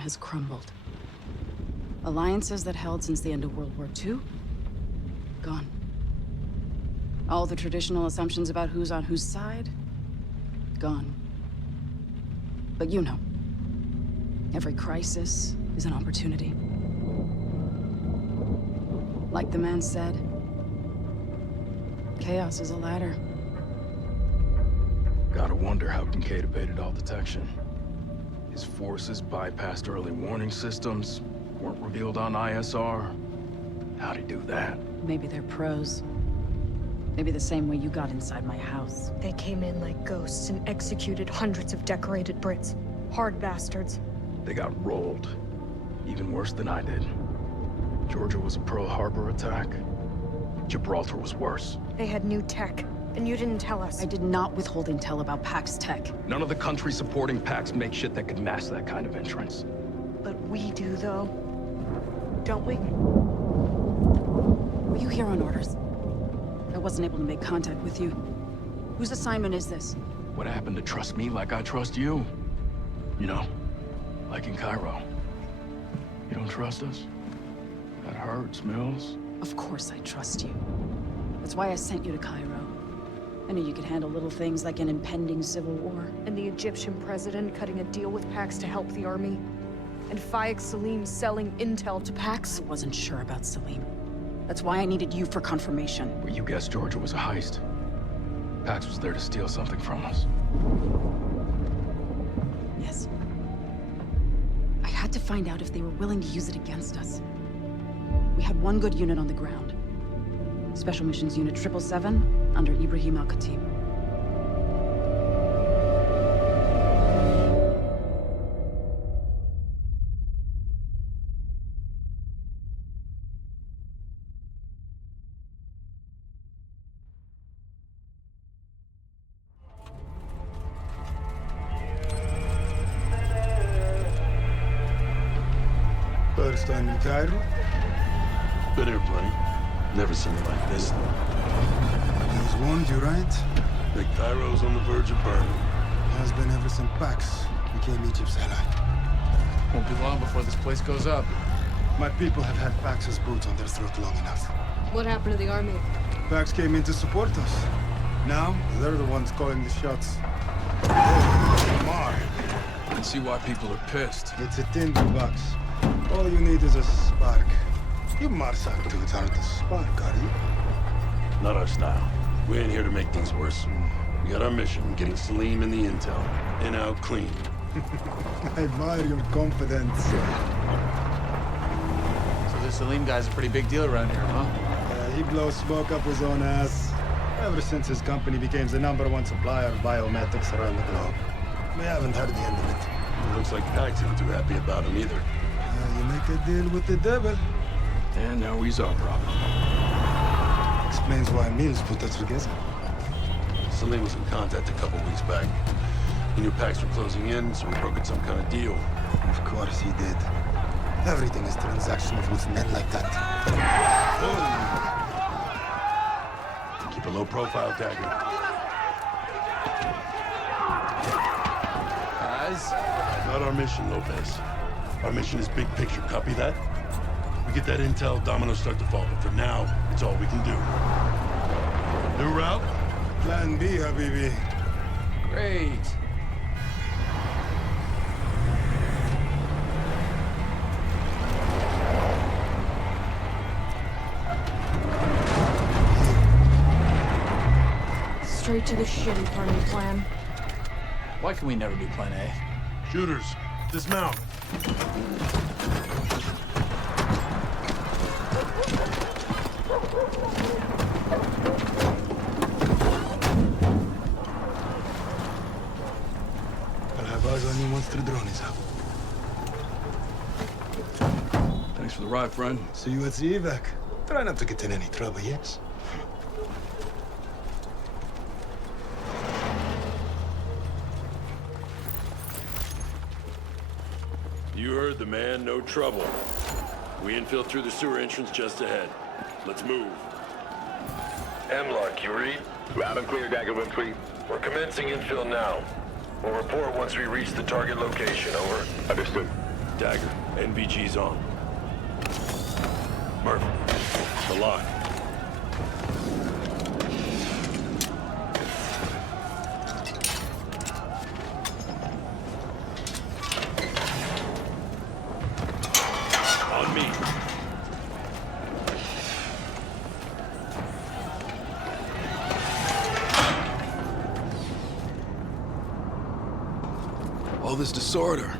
has crumbled. Alliances that held since the end of World War II? Gone. All the traditional assumptions about who's on whose side? Gone. But you know, every crisis is an opportunity. Like the man said, chaos is a ladder. Gotta wonder how Kincaid evaded all detection. His forces bypassed early warning systems, weren't revealed on ISR. How'd he do that? Maybe they're pros. Maybe the same way you got inside my house. They came in like ghosts and executed hundreds of decorated Brits. Hard bastards. They got rolled. Even worse than I did. Georgia was a Pearl Harbor attack. Gibraltar was worse. They had new tech, and you didn't tell us. I did not withhold intel about PAX tech. None of the countries supporting PAX make shit that could mask that kind of entrance. But we do, though. Don't we? Were you here on orders? I wasn't able to make contact with you. Whose assignment is this? What happened to trust me like I trust you? You know, like in Cairo. You don't trust us? That hurts, Mills. Of course I trust you. That's why I sent you to Cairo. I knew you could handle little things like an impending civil war. And the Egyptian president cutting a deal with PAX to help the army. And Faik Salim selling intel to PAX. I wasn't sure about Salim. That's why I needed you for confirmation. But you guessed Georgia was a heist. PAX was there to steal something from us. Yes. I had to find out if they were willing to use it against us. We had one good unit on the ground. Special Missions Unit 777 under Ibrahim Al-Khatib. First time in Cairo? Good airplane. Never seen it like this. News warned you, right? The Cairo's on the verge of burning. Has been ever since Pax became Egypt's ally. Won't be long before this place goes up. My people have had Pax's boots on their throat long enough. What happened to the army? Pax came in to support us. Now, they're the ones calling the shots. Oh, Mar. You can see why people are pissed. It's a tinderbox. All you need is a spark. You Marsak dudes aren't a spark, are you? Not our style. We ain't here to make things worse. We got our mission, getting Salim and the intel. In, out, clean. I admire your confidence. So this Salim guy's a pretty big deal around here, huh? He blows smoke up his own ass. Ever since his company became the #1 supplier of biomedics around the globe. We haven't heard the end of it. It looks like Pax isn't too happy about him either. You make a deal with the devil. And now he's our problem. Explains why Mills put us together. Salim was in contact a couple weeks back. He knew Pax were closing in, so he brokered some kind of deal. Of course he did. Everything is transactional with men like that. Keep a low profile, Dagger. Guys? Not our mission, Lopez. Our mission is big picture. Copy that? We get that intel, dominoes start to fall. But for now, it's all we can do. New route? Plan B, Habibi. Great. Straight to the shitty part of the plan. Why can we never do plan A? Shooters, dismount. I'll have eyes on you once the drone is up. Thanks for the ride, friend. See you at the evac. Try not to get in any trouble, yes? You heard the man, no trouble. We infill through the sewer entrance just ahead. Let's move. Hemlock, you read? Loud and clear, Dagger 1-3. We're commencing infill now. We'll report once we reach the target location, over. Understood. Dagger, NVG's on. Murph, the lock. On me. All this disorder.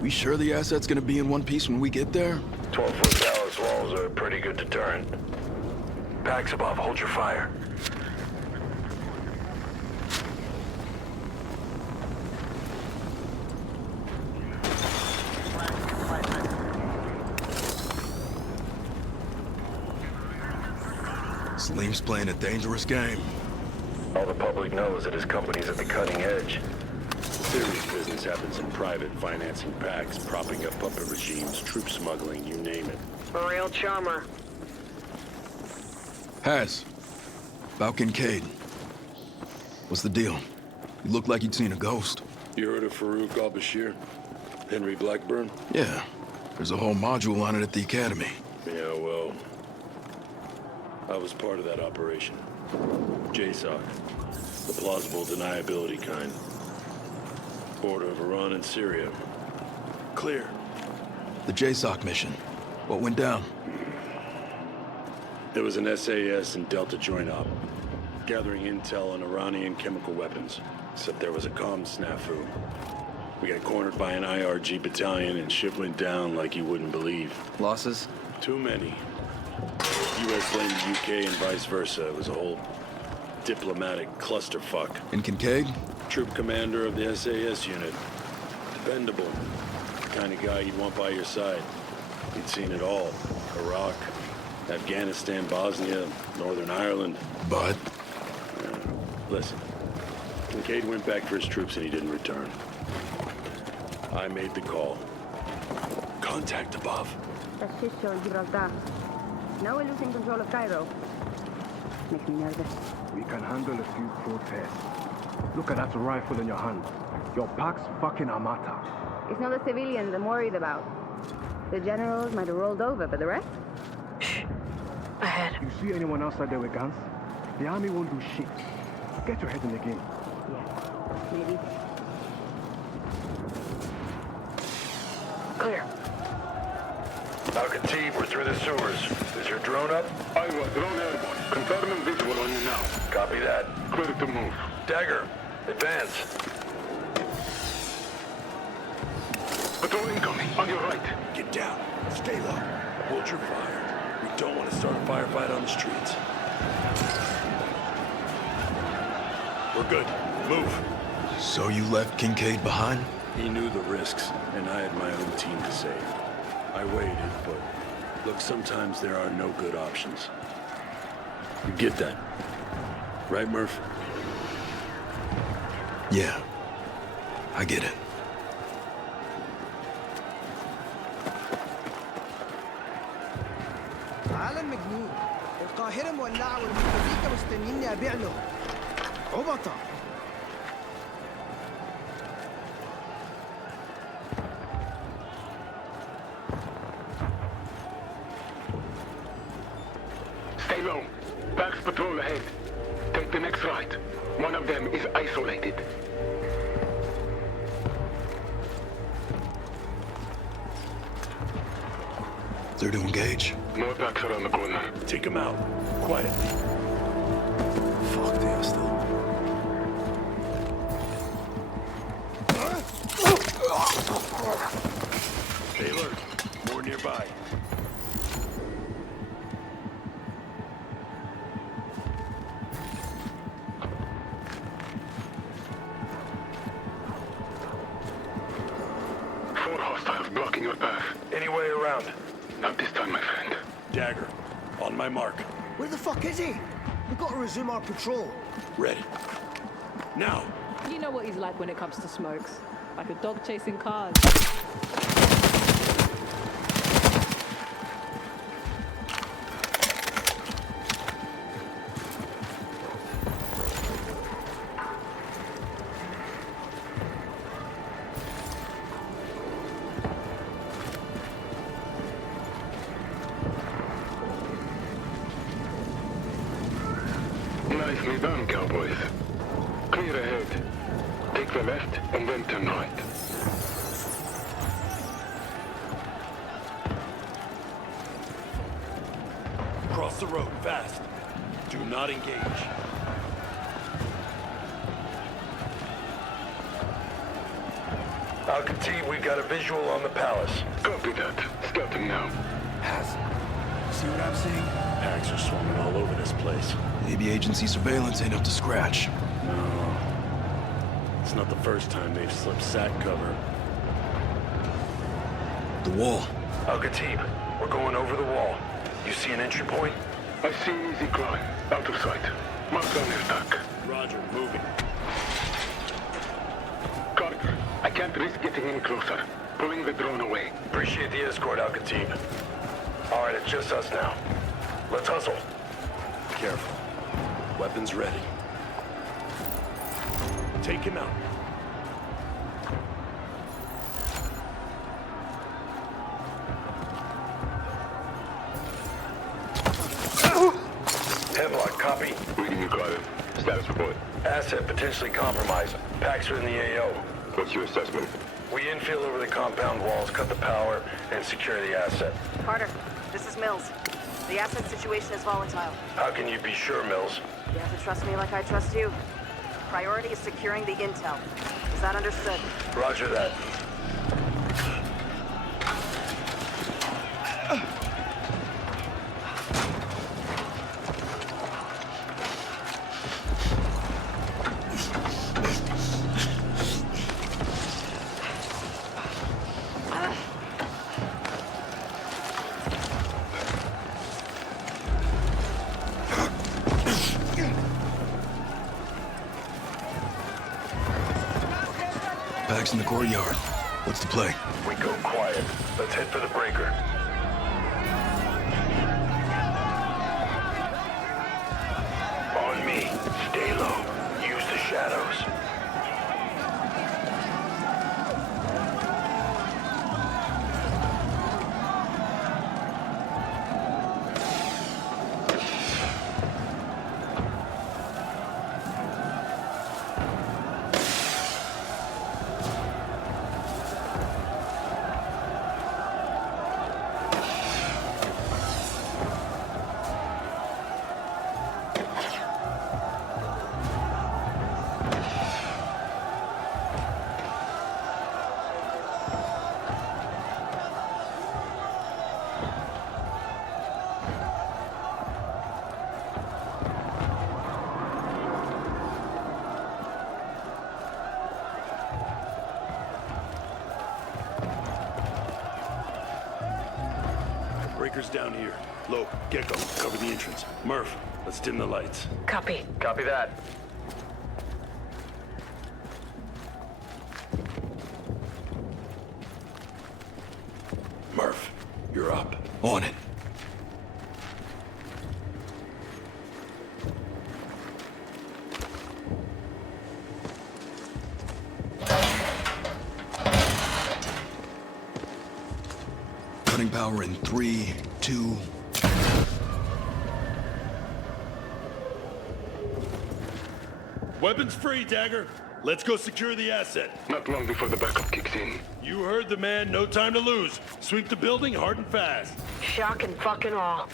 We sure the asset's gonna be in one piece when we get there? 12-foot Dallas walls are a pretty good deterrent. Packs above, hold your fire. Salim's playing a dangerous game. All the public knows that his company's at the cutting edge. Serious business happens in private, financing packs, propping up puppet regimes, troop smuggling, you name it. A real charmer. Has. About Kincaid. What's the deal? You look like you'd seen a ghost. You heard of Farouk al-Bashir? Henry Blackburn? Yeah. There's a whole module on it at the Academy. Yeah, well, I was part of that operation. JSOC. The plausible deniability kind. Border of Iran and Syria. Clear. The JSOC mission. What went down? There was an SAS and Delta joint op. Gathering intel on Iranian chemical weapons. Except there was a comm snafu. We got cornered by an IRG battalion and shit went down like you wouldn't believe. Losses? Too many. US blamed the UK and vice versa. It was a whole diplomatic clusterfuck. In Kincaid? Troop commander of the SAS unit. Dependable. The kind of guy you'd want by your side. He'd seen it all. Iraq, Afghanistan, Bosnia, Northern Ireland. But? Listen. Kincaid went back for his troops and he didn't return. I made the call. Contact above. That's shit show in Gibraltar. Now we're losing control of Cairo. Makes me nervous. We can handle a few protests. Look at that rifle in your hand. Your pack's fucking Amata. It's not the civilians I'm worried about. The generals might have rolled over, but the rest? Shh. Ahead. You see anyone outside there with guns? The army won't do shit. Get your head in the game. Yeah, maybe. Clear. Al-Khatib, we're through the sewers. Is your drone up? Iowa, drone airborne. Confirming visual on you now. Copy that. Clear to move. Dagger, advance. Patrol incoming. On your right. Get down. Stay low. Hold your fire. We don't want to start a firefight on the streets. We're good. Move. So you left Kincaid behind? He knew the risks, and I had my own team to save. I waited, but look, sometimes there are no good options. You get that, right, Murph? Yeah. I get it. عالم مجنون. القاهرة مولعة والمزيكا مستنيني أبيع له. عبطة. Stay low. Packs patrol ahead. Take the next right. One of them is isolated. They're to engage. More packs around the corner. Take him out. Quiet. Fuck, they are still. Stay alert. More nearby. Four hostiles blocking your path. Any way around. Not this time, my friend. Dagger. On my mark. Where the fuck is he? We've got to resume our patrol. Ready. Now. You know what he's like when it comes to smokes. Like a dog chasing cars. Nicely done, cowboys. Clear ahead. Take the left and then turn right. Cross the road, fast. Do not engage. Alcatraz, we've got a visual on the palace. Copy that. Scouting now. See what I'm seeing? Packs are swarming all over this place. Maybe agency surveillance ain't up to scratch. No. It's not the first time they've slipped sack cover. The wall. Alcatraz, we're going over the wall. You see an entry point? I see an easy climb. Out of sight. Mark on his back. Roger, moving. Carter, I can't risk getting in closer. Pulling the drone away. Appreciate the escort, Alcatraz. All right, it's just us now. Let's hustle. Careful. Weapons ready. Take him out. Hemlock, copy. Reading you, Carter. Status report. Asset potentially compromised. Packs are in the AO. What's your assessment? We infill over the compound walls, cut the power, and secure the asset. Carter, this is Mills. The asset situation is volatile. How can you be sure, Mills? You have to trust me like I trust you. Priority is securing the intel. Is that understood? Roger that. Packs in the courtyard. What's the play? We go quiet. Let's head for the breaker. On me. Stay low. Use the shadows. Breaker's down here. Lope, Gecko, cover the entrance. Murph, let's dim the lights. Copy. Copy that. Murph, you're up. On it. Cutting power in 3, 2... Weapons free, Dagger. Let's go secure the asset. Not long before the backup kicks in. You heard the man. No time to lose. Sweep the building hard and fast. Shock and fucking awe.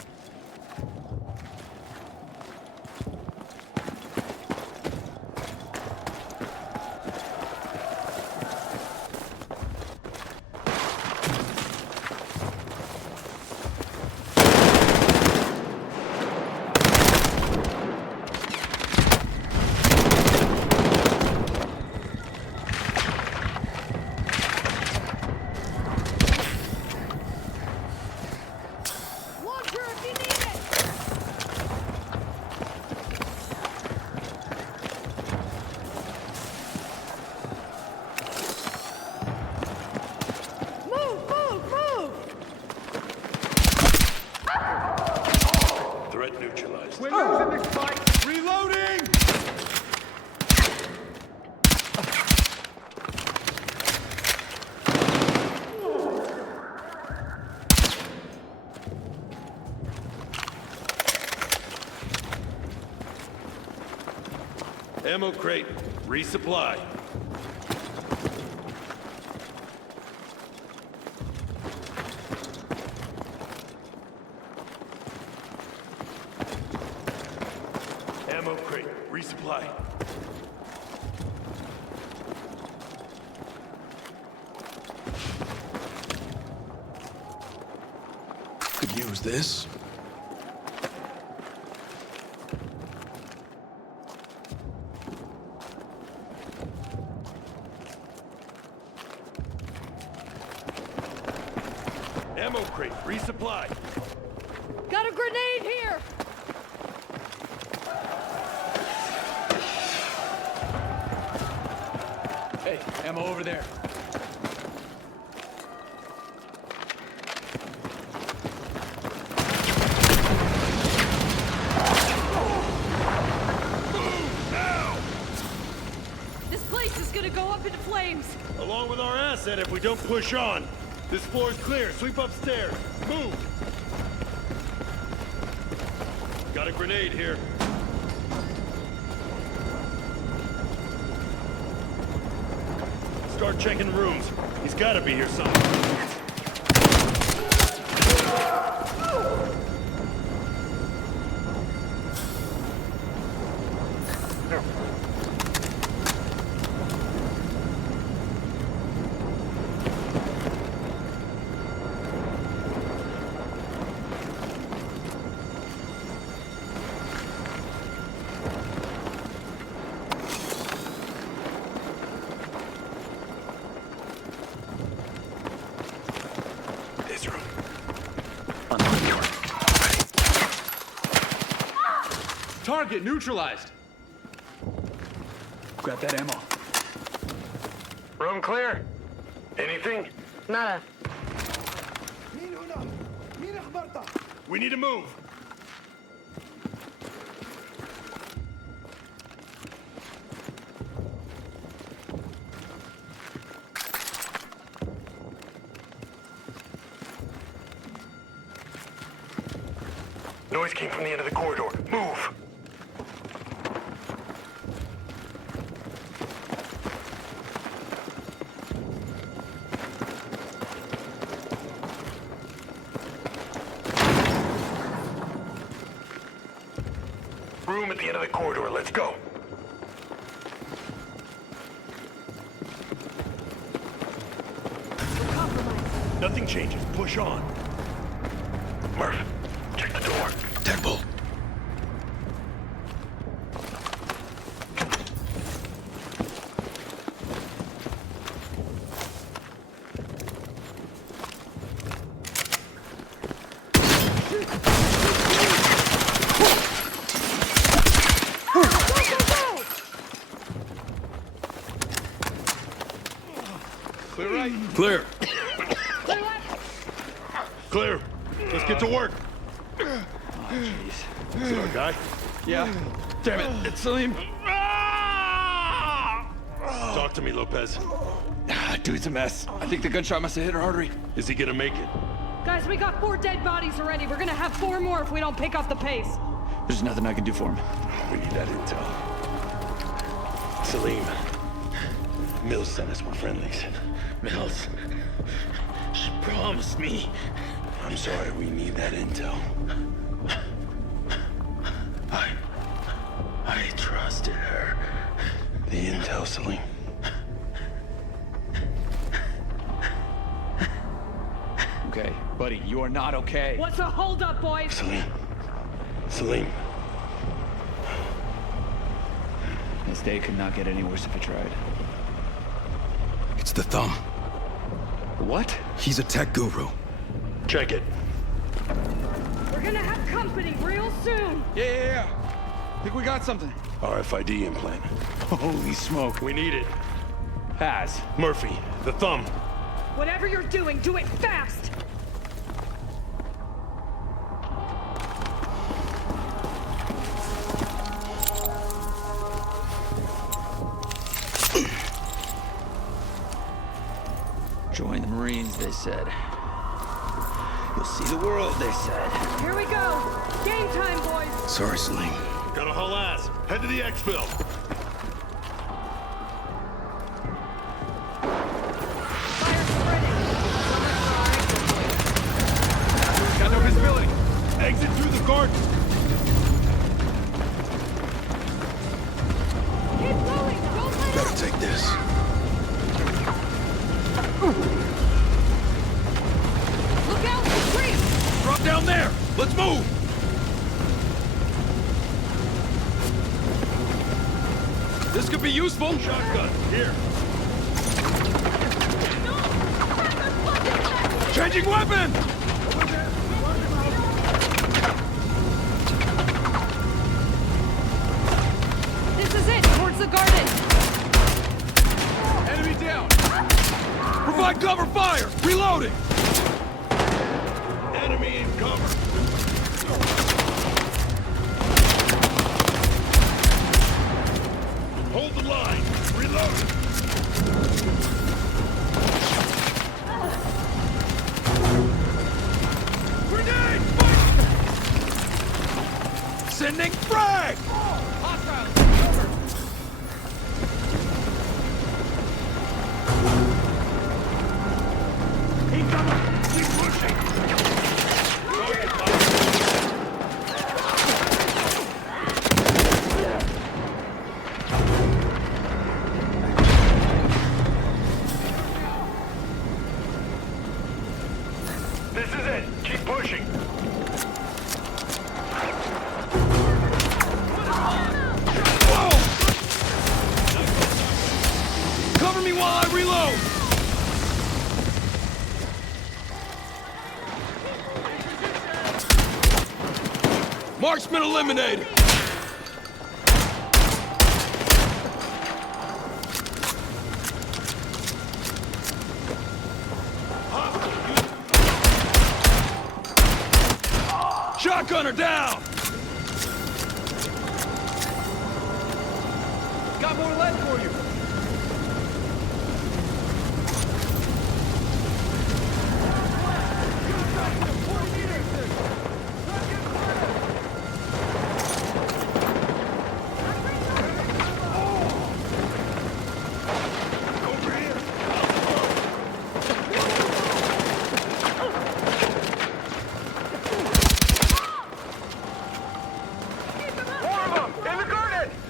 Threat neutralized. We're losing this fight. Reloading! Ammo crate. Resupply. Ammo crate. Resupply. Could use this. Ammo crate. Resupply. Got a grenade here! Hey, ammo over there. This place is gonna go up into flames! Along with our asset if we don't push on. This floor is clear. Sweep upstairs. Move! Got a grenade here. Start checking rooms. He's gotta be here somewhere. This room. Target neutralized. Grab that ammo. Room clear? Anything? Nada. We need to move. Noise came from the end of the corridor. Move! Room at the end of the corridor. Let's go. Nothing changes. Push on. Murph, check the door. Deadbolt. Clear right. Clear. Clear. Let's get to work. Jeez. Is it our guy? Yeah. Damn it, it's Salim. Talk to me, Lopez. Dude's a mess. I think the gunshot must have hit her artery. Is he gonna make it? Guys, we got 4 dead bodies already. We're gonna have 4 more if we don't pick up the pace. There's nothing I can do for him. We need that intel. Salim. Mills sent us. We're friendlies. Mills. She promised me. I'm sorry, we need that intel. I trusted her. The intel, Salim. Okay, buddy, you are not okay. What's a holdup, boys? Salim. Salim. This day could not get any worse if it tried. It's the thumb. What? He's a tech guru. Check it. We're gonna have company real soon. Yeah. Think we got something. RFID implant. Holy smoke. We need it. Has. Murphy, the thumb. Whatever you're doing, do it fast. Join the Marines, they said. You'll see the world, they said. Here we go. Game time, boys. Sorry, Salim. Gotta haul ass. Head to the exfil. garden. Keep going! Don't let Better take this. Look out! The tree! Drop down there! Let's move! This could be useful. Shotgun, here. Changing weapon! This is it! Towards the garden! Enemy down! Provide cover fire! Reloading! Enemy in cover! Hold the line! Reload! Grenade! Fire! Sending frag! Hostiles! Cover! Keep pushing! This is it! Keep pushing! Whoa! Cover me while I reload! Marksman eliminated! Shotgunner down! Got more lead for you!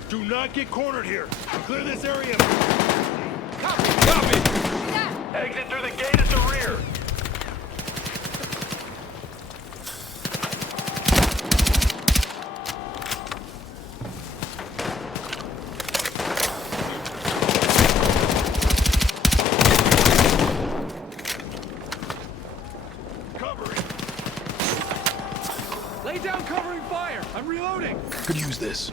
Do not get cornered here. Clear this area. Copy. Exit through the gate at the rear. Covering. Lay down covering fire. I'm reloading. Could use this.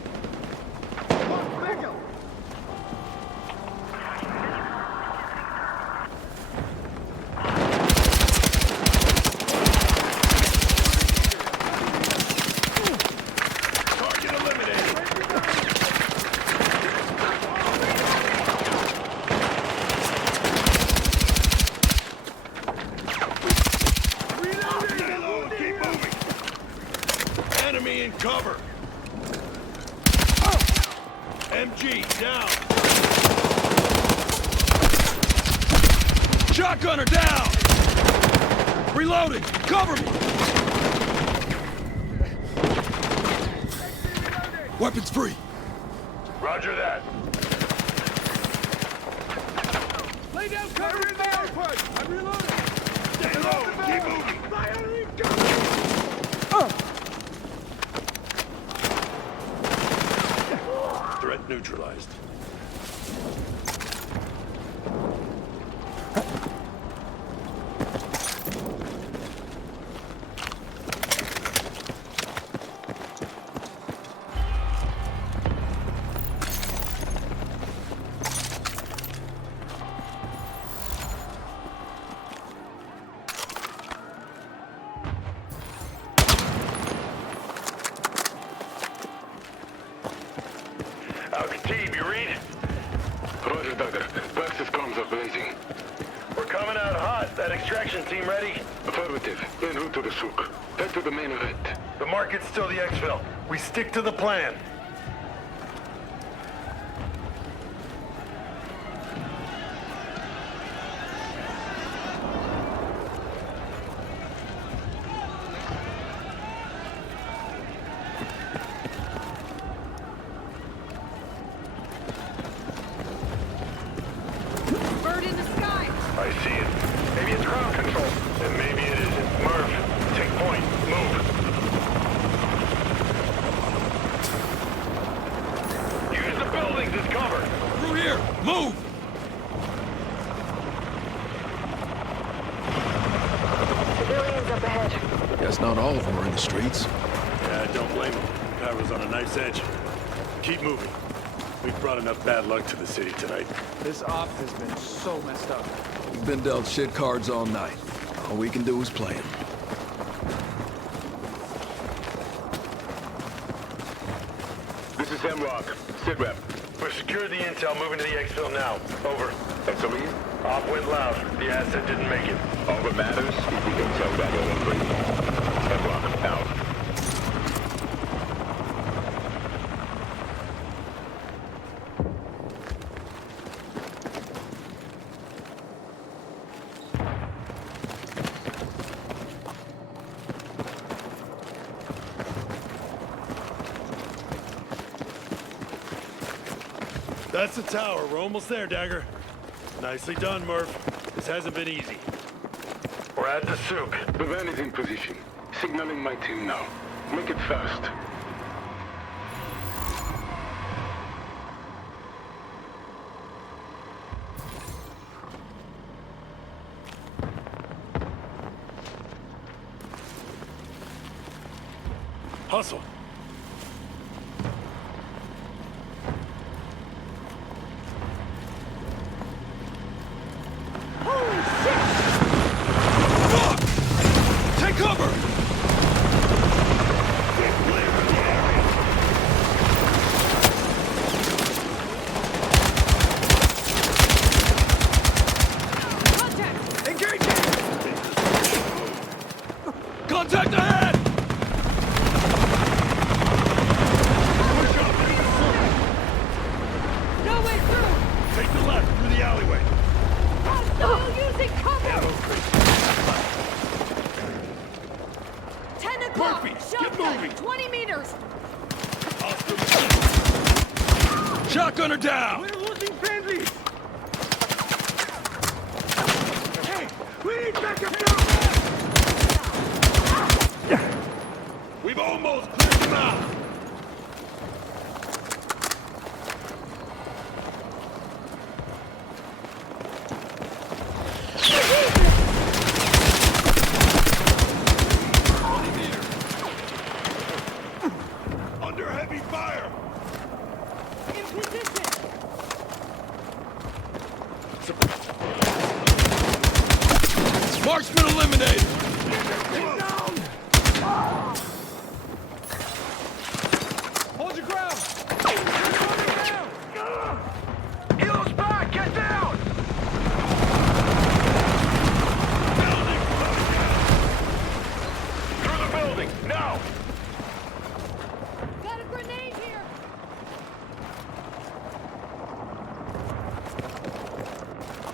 Enemy in cover! MG, down! Shotgunner, down! Reloading! Cover me! Weapons free! Roger that. Lay down cover in there! I'm reloading! Stay low! Keep moving! Fire incoming! Threat neutralized. Team, you read? Roger, Dagger. Bax's comms are blazing. We're coming out hot. That extraction team ready? Affirmative. En route to the souk. Head to the main event. The market's still the exfil. We stick to the plan. Guess not all of them are in the streets. Yeah, don't blame him. Power's on a knife's edge. Keep moving. We've brought enough bad luck to the city tonight. This op has been so messed up. We've been dealt shit cards all night. All we can do is play them. This is Hemlock. Sit rep. We've secured the intel, moving to the exfil now. Over. Exoline? Op went loud. The asset didn't make it. All that matters is the intel that will bring. Hemlock, out. That's the tower. We're almost there, Dagger. Nicely done, Murph. This hasn't been easy. We're at the souk. The van is in position. Signaling my team now. Make it fast. Hustle. Take cover! Contact ahead! No way through! Take the left through the alleyway. Hostile using cover! 10 o'clock! Murphy, get Shotgun, moving. 20 meters! Shotgunner down! We're losing friendlies! Hey, we need backup now! We've almost cleared them out. Under heavy fire. In position! Marksman eliminated! Hold your ground! Helo's back. Get down. Through the building now. Got a grenade here!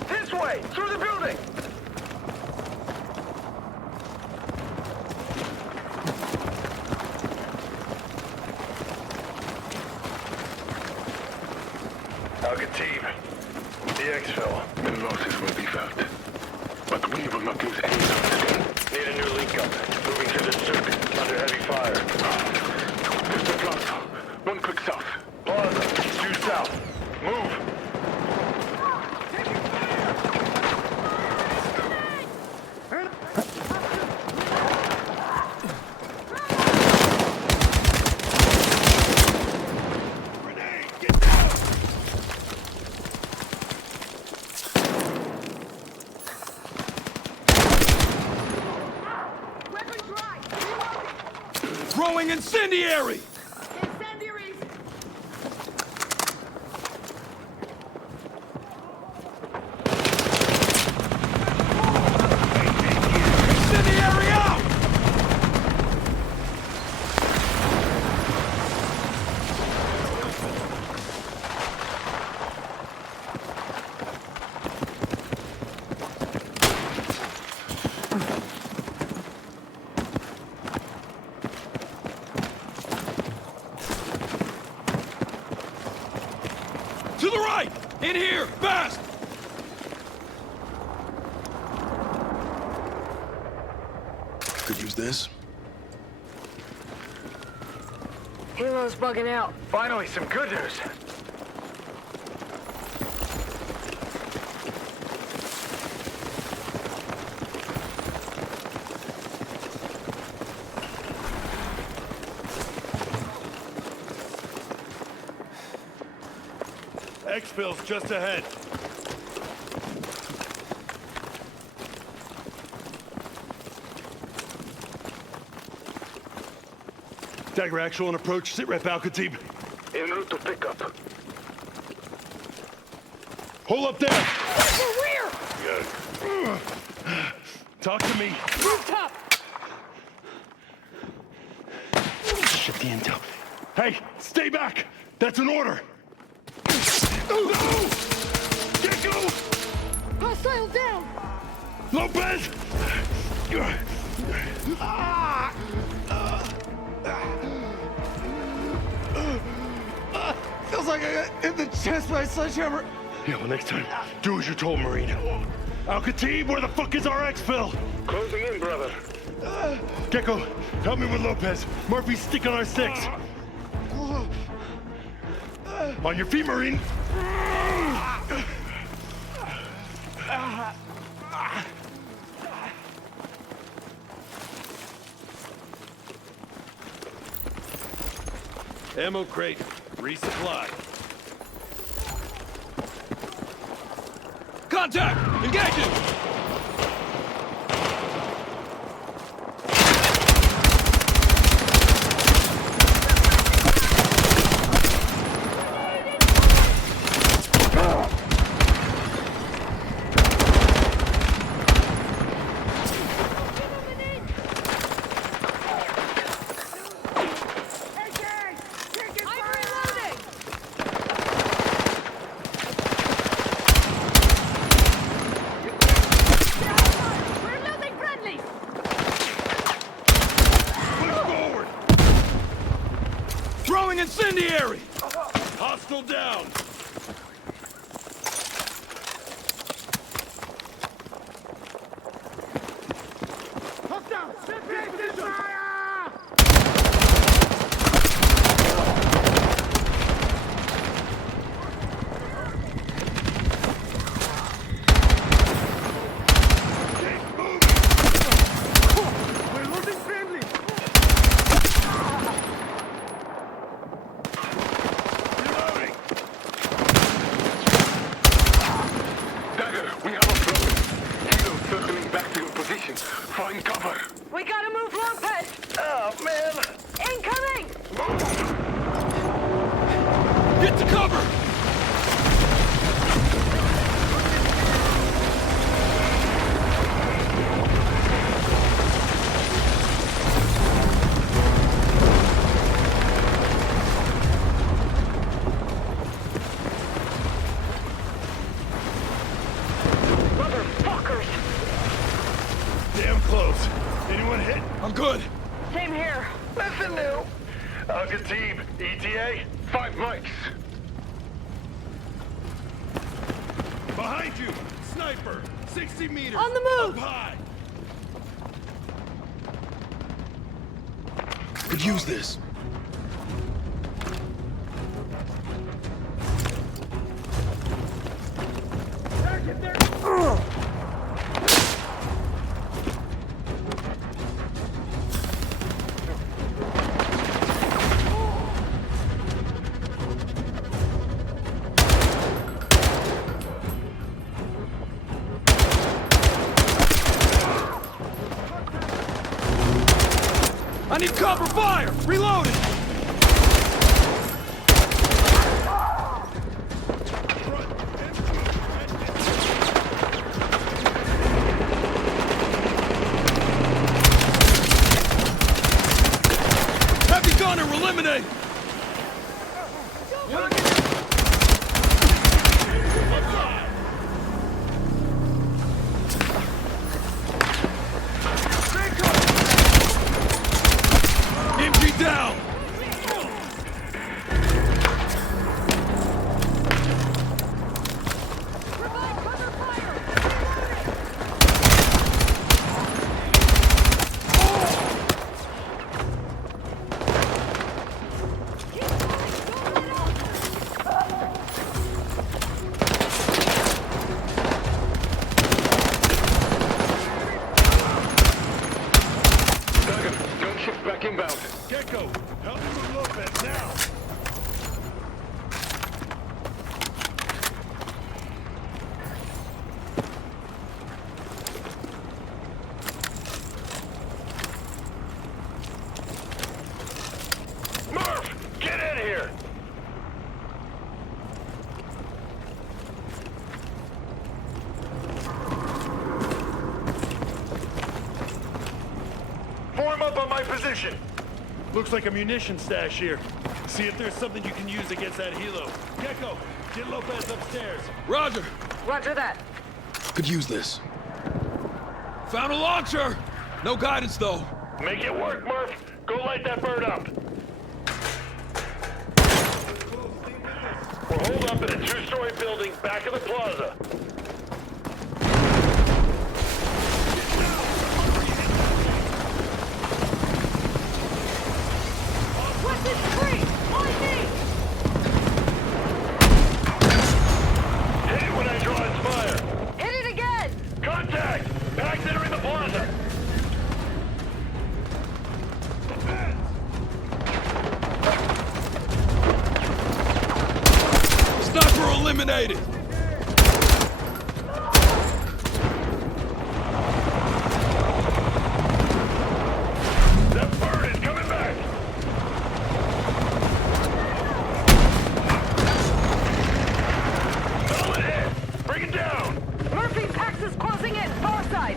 This way. Through the building. Al-Khatib, the exfil. The losses will be felt. But we will not lose any time today. Need a new link up. Moving to the souk. Under heavy fire. There's the plaza. One click south. Plaza, due south. Move. Throwing incendiary! Incendiaries! Incendiary out! To the right! In here! Fast! Could use this. Helo's bugging out. Finally, some good news. Exfil's just ahead. Dagger actual on approach. Sit rep Al-Khatib. En route to pickup. Hold up there! For rear! Good. Talk to me. Rooftop! Shit, the intel. Hey, stay back! That's an order! No! Gecko! Hostile down! Lopez! Feels like I got hit in the chest by a sledgehammer. Yeah, well, next time, do as you're told, Marine. Al-Khatib, where the fuck is our exfil? Closing in, brother. Gecko, help me with Lopez. Murphy's stick on our six. On your feet, Marine. Ammo crate. Resupply. Contact! Engaging! Incendiary! Hostile down! Find cover. We gotta move, Lopez! Oh, man. Incoming! Get to cover! Damn close. Anyone hit? I'm good. Same here. Nothing new. Al-Khatib, ETA? 5 mics. Behind you! Sniper! 60 meters! On the move! Up high! Could use this. I need cover fire! Reloading! Heavy gunner, eliminate! MG down! Gunship back inbound. Gecko, help me with Lopez now! up on my position. Looks like a munition stash here. See if there's something you can use against that helo. Gecko, get Lopez upstairs. Roger. Roger that. Could use this. Found a launcher. No guidance, though. Make it work, Murph. Go light that bird up. We're holed up in a two-story building back of the plaza. Weapons free! On me! Hit it when I draw its fire. Hit it again! Contact! Pack's entering the plaza. Sniper eliminated. That bird is coming back. Solid hit. Bring it down. Murphy, Pax is closing in! Far side!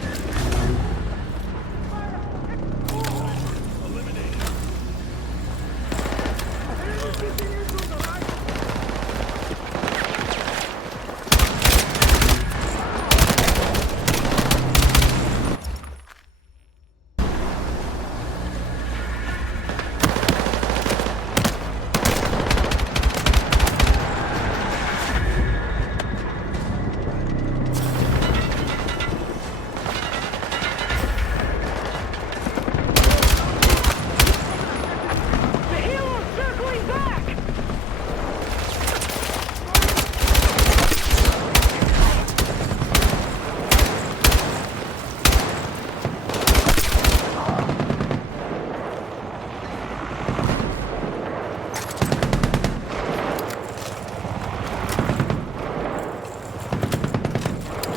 The helo's circling back!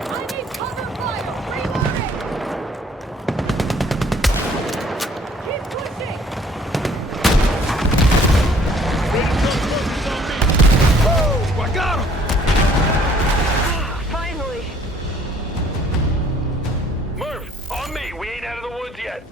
I need cover fire! Reloading! Keep pushing! I got him. Finally! Murph, on me. We ain't out of the woods yet.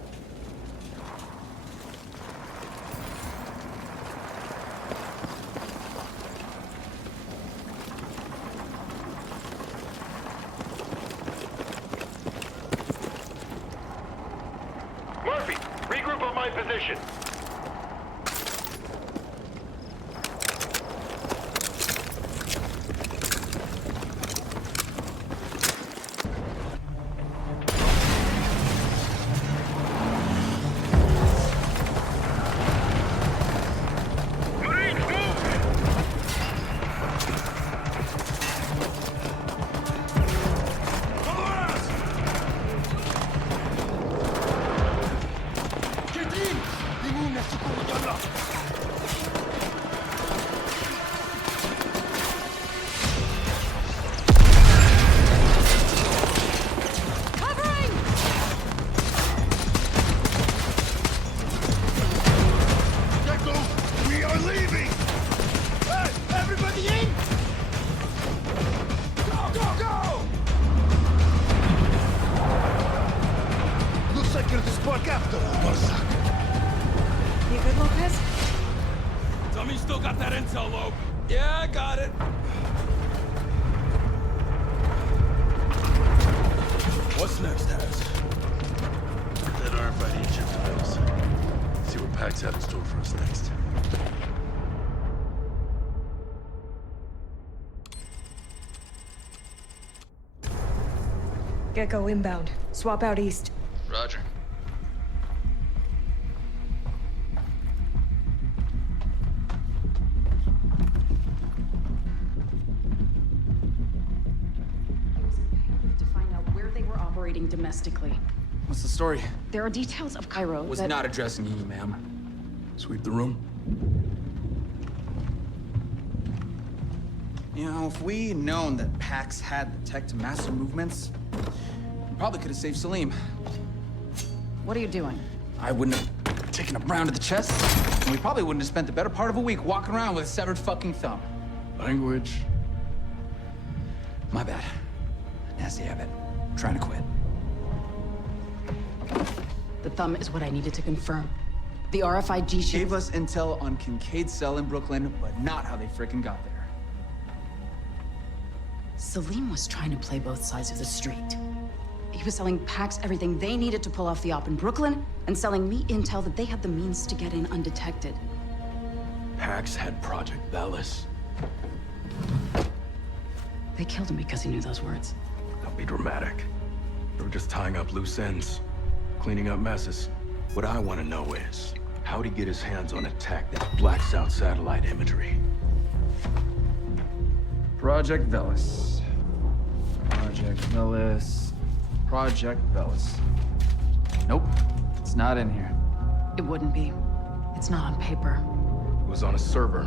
Murphy, regroup on my position. Marines, move! Covering! We are leaving! Hey, everybody in! Go, go, go! Looks like you're the spark after all, Barzak. You good, Lopez? Tell me you still got that intel, Lope. Yeah, I got it. What's next, Taz? That RFID chip files. See what Pax had in store for us next. Gecko inbound. Swap out east. Roger. It was imperative to find out where they were operating domestically. What's the story? There are details of Cairo Was that... not addressing you, ma'am. Sweep the room. You know, if we'd known that Pax had the tech to master movements, we probably could have saved Salim. What are you doing? I wouldn't have taken a round to the chest, and we probably wouldn't have spent the better part of a week walking around with a severed fucking thumb. Language. My bad. Nasty habit. Trying to quit. The thumb is what I needed to confirm. The RFID chip... Gave us intel on Kincaid's cell in Brooklyn, but not how they frickin' got there. Salim was trying to play both sides of the street. He was selling Pax everything they needed to pull off the op in Brooklyn, and selling me intel that they had the means to get in undetected. Pax had Project Velis. They killed him because he knew those words. Don't be dramatic. They were just tying up loose ends, cleaning up messes. What I want to know is, how'd he get his hands on a tech that blacks out satellite imagery? Project Velis. Project Velis. Project Velis. Nope, it's not in here. It wouldn't be. It's not on paper. It was on a server.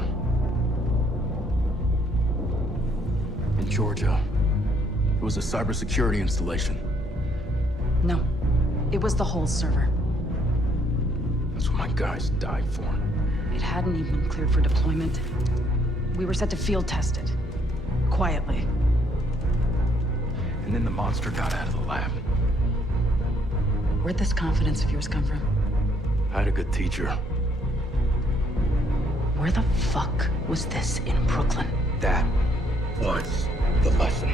In Georgia. It was a cybersecurity installation. No, it was the whole server. That's what my guys died for. It hadn't even been cleared for deployment. We were set to field test it. Quietly. And then the monster got out of the lab. Where'd this confidence of yours come from? I had a good teacher. Where the fuck was this in Brooklyn? That was the lesson.